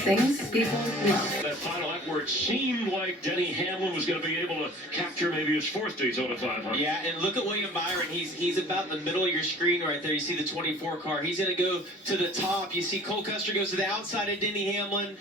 Things people love. That final lap where it seemed like Denny Hamlin was going to be able to capture maybe his fourth Daytona 500. Yeah, and look at William Byron. He's about in the middle of your screen right there. You see the 24 car. He's going to go to the top. You see Cole Custer goes to the outside of Denny Hamlin.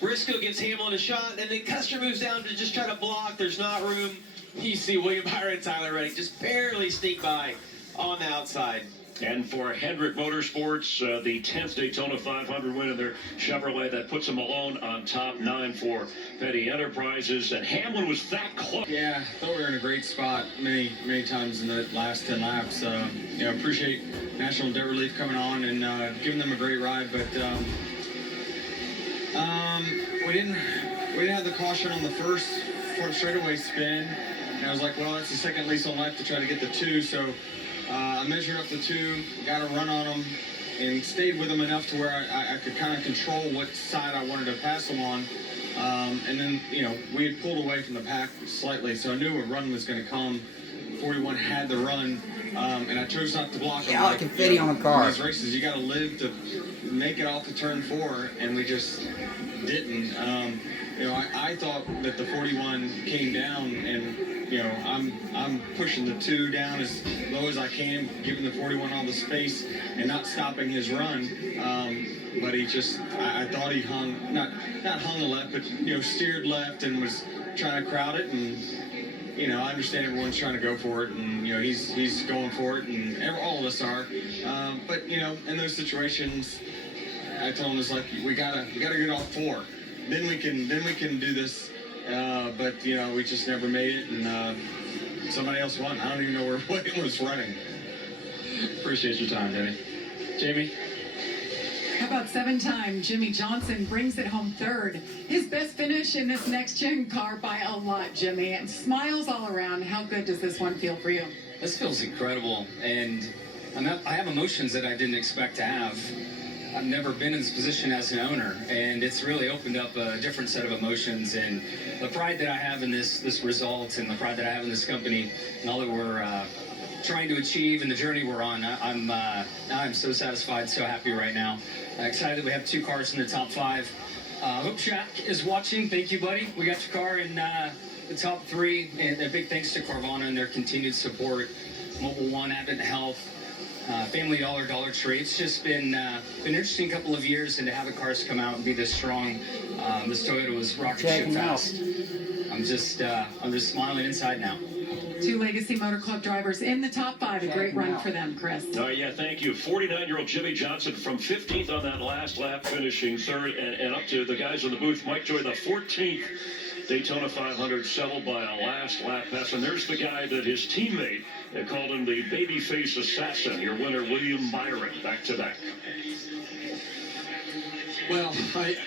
Briscoe gives Hamlin a shot, and then Custer moves down to just try to block. There's not room. You see William Byron and Tyler Reddick just barely sneak by on the outside. And for Hendrick Motorsports, the 10th Daytona 500 win in their Chevrolet, that puts them alone on top 9 for Petty Enterprises. And Hamlin was that close. Yeah, I thought we were in a great spot many times in the last 10 laps. Appreciate National Debt Relief coming on and giving them a great ride, but we didn't have the caution on the first straightaway spin. And I was like, well, that's the second lease on life to try to get the 2, so I measured up the 2, got a run on them, and stayed with them enough to where I could kind of control what side I wanted to pass them on. And then, we had pulled away from the pack slightly, so I knew a run was going to come. 41 had the run, and I chose not to block them. Yeah, like confetti on a car. In these races, you got to live to make it off the turn 4, and we just didn't. I thought that the 41 came down, and I'm pushing the 2 down as low as I can, giving the 41 all the space and not stopping his run. But he just, I thought he hung, not hung a left, but steered left and was trying to crowd it. And I understand everyone's trying to go for it, and he's going for it, and all of us are. But in those situations, I told him, it's like, we gotta get off 4. Then we can do this. But we just never made it, and somebody else won. I don't even know where William was running. Appreciate your time, Denny. Jamie? How about 7-time Jimmy Johnson brings it home 3rd. His best finish in this next-gen car by a lot, Jimmy. And smiles all around. How good does this one feel for you? This feels incredible, and I have emotions that I didn't expect to have. I've never been in this position as an owner, and it's really opened up a different set of emotions, and the pride that I have in this result, and the pride that I have in this company, and all that we're trying to achieve and the journey we're on. I'm so satisfied, so happy right now. Excited that we have 2 cars in the top 5. Hope Shaq is watching. Thank you, buddy. We got your car in the top 3, and a big thanks to Carvana and their continued support. Mobile One, Advent Health, Family Dollar Tree. It's just been an interesting couple of years, and to have the cars come out and be this strong. This Toyota was rocket ship fast. I'm just smiling inside now. 2 Legacy Motor Club drivers in the top 5. A great run for them, Chris. Yeah, thank you. 49-year-old Jimmy Johnson from 15th on that last lap, finishing 3rd, and up to the guys in the booth. Mike Joy, the 14th Daytona 500, settled by a last lap pass. And there's the guy that his teammate called him the babyface assassin. Your winner, William Byron, back-to-back. Well,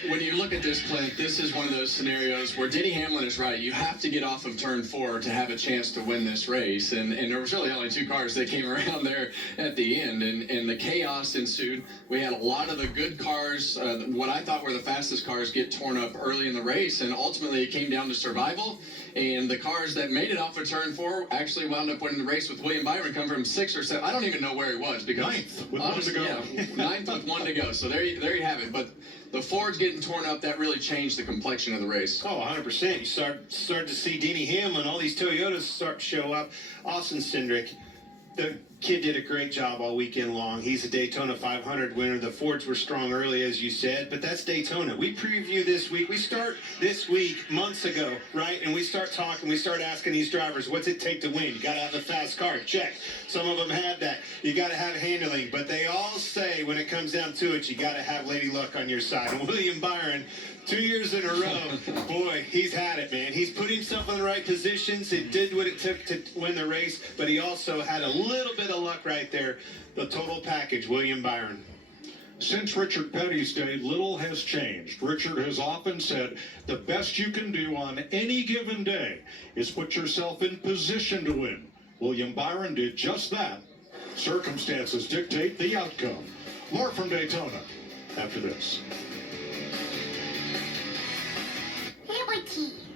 when you look at this, Clint, this is one of those scenarios where Denny Hamlin is right. You have to get off of turn 4 to have a chance to win this race. And there was really only 2 cars that came around there at the end. And the chaos ensued. We had a lot of the good cars, what I thought were the fastest cars, get torn up early in the race. And ultimately, it came down to survival. And the cars that made it off of turn 4 actually wound up winning the race, with William Byron come from 6 or 7. I don't even know where he was, because 9th with 1 to go. Yeah, 9th with 1 to go. So there you have it. But the Fords getting torn up, that really changed the complexion of the race. Oh, 100%. You start to see Denny Hamlin, all these Toyotas start to show up. Austin Cindric, the kid did a great job all weekend long. He's a Daytona 500 winner. The Fords were strong early, as you said, but that's Daytona. We preview this week. We start this week months ago, right? And we start talking, we start asking these drivers, what's it take to win? You got to have a fast car. Check. Some of them had that. You got to have handling. But they all say, when it comes down to it, you got to have Lady Luck on your side. And William Byron, 2 years in a row, boy, he's had it, man. He's put himself in the right positions. It did what it took to win the race, but he also had a little bit of luck right there. The total package, William Byron. Since Richard Petty's day, little has changed. Richard has often said the best you can do on any given day is put yourself in position to win. William Byron did just that. Circumstances dictate the outcome. More from Daytona after this.